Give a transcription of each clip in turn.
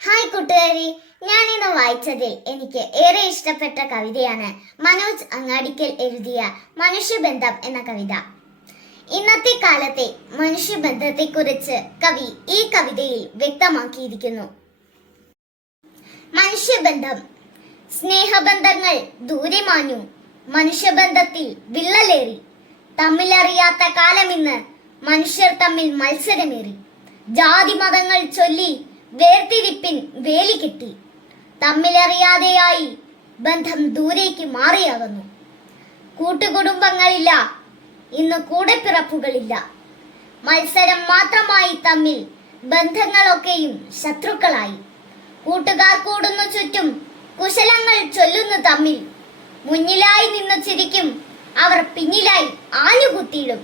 Hi കൂട്ടുകാരി, ഞാൻ ഇന്ന് വായിച്ചതിൽ എനിക്ക് ഏറെ ഇഷ്ടപ്പെട്ട കവിതയാണ് മനോജ് അങ്ങാടിക്കൽ എഴുതിയ മനുഷ്യബന്ധം എന്ന കവിത. ഇന്നത്തെ കാലത്തെ മനുഷ്യബന്ധത്തെക്കുറിച്ച് കവി ഈ കവിതയിൽ വ്യക്തമാക്കിയിരിക്കുന്നു. മനുഷ്യബന്ധം. സ്നേഹബന്ധങ്ങൾ ദൂരെ മാഞ്ഞു, മനുഷ്യബന്ധത്തിൽ വിള്ളലേറി. തമ്മിലറിയാത്ത കാലമിന്ന്, മനുഷ്യർ തമ്മിൽ മത്സരമേറി. ജാതി മതങ്ങൾ ചൊല്ലി വേർതിരിപ്പിൻ വേലി കെട്ടി. തമ്മിലറിയാതെയായി ബന്ധം ദൂരേക്ക് മാറിയാകുന്നു. കൂട്ടുകുടുംബങ്ങളില്ല, ഇന്ന് കൂടെപ്പിറപ്പുകളില്ല. മത്സരം മാത്രമായി തമ്മിൽ ബന്ധങ്ങളൊക്കെയും ശത്രുക്കളായി. കൂട്ടുകാർ കൂടുന്നു ചുറ്റും, കുശലങ്ങൾ ചൊല്ലുന്നു തമ്മിൽ. മുന്നിലായി നിന്ന് ചിരിക്കും അവർ, പിന്നിലായി ആഞ്ഞുകുത്തിയിടും.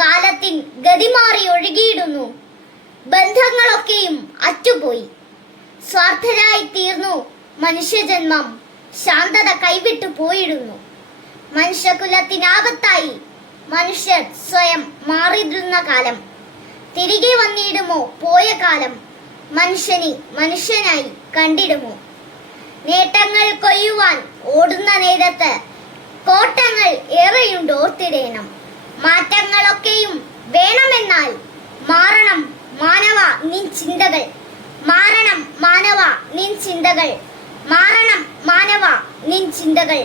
കാലത്തിൻ ഗതിമാറി ഒഴുകിയിടുന്നു, ബന്ധങ്ങളൊക്കെയും അറ്റുപോയി. സ്വാർത്ഥരായി തീർന്നു മനുഷ്യജന്മം, ശാന്തത കൈവിട്ടു പോയിടുന്നു. മനുഷ്യകുലത്തിനാപത്തായി മനുഷ്യർ സ്വയം മാറിയിരുന്ന കാലം തിരികെ വന്നിടുമോ പോയ കാലം? മനുഷ്യനെ മനുഷ്യനായി കണ്ടിടുമോ? നേട്ടങ്ങൾ കൊയ്യുവാൻ ഓടുന്ന നേരത്ത് കോട്ടങ്ങൾ ഏറെയുണ്ട് ഓർത്തിടേണം. മാറ്റങ്ങളൊക്കെയും വേണമെന്നാൽ മാറണം മാനവ നിൻ ചിന്തകൾ. മാറണം മാനവ നിൻ ചിന്തകൾ. മാറണം മാനവ നിൻ ചിന്തകൾ.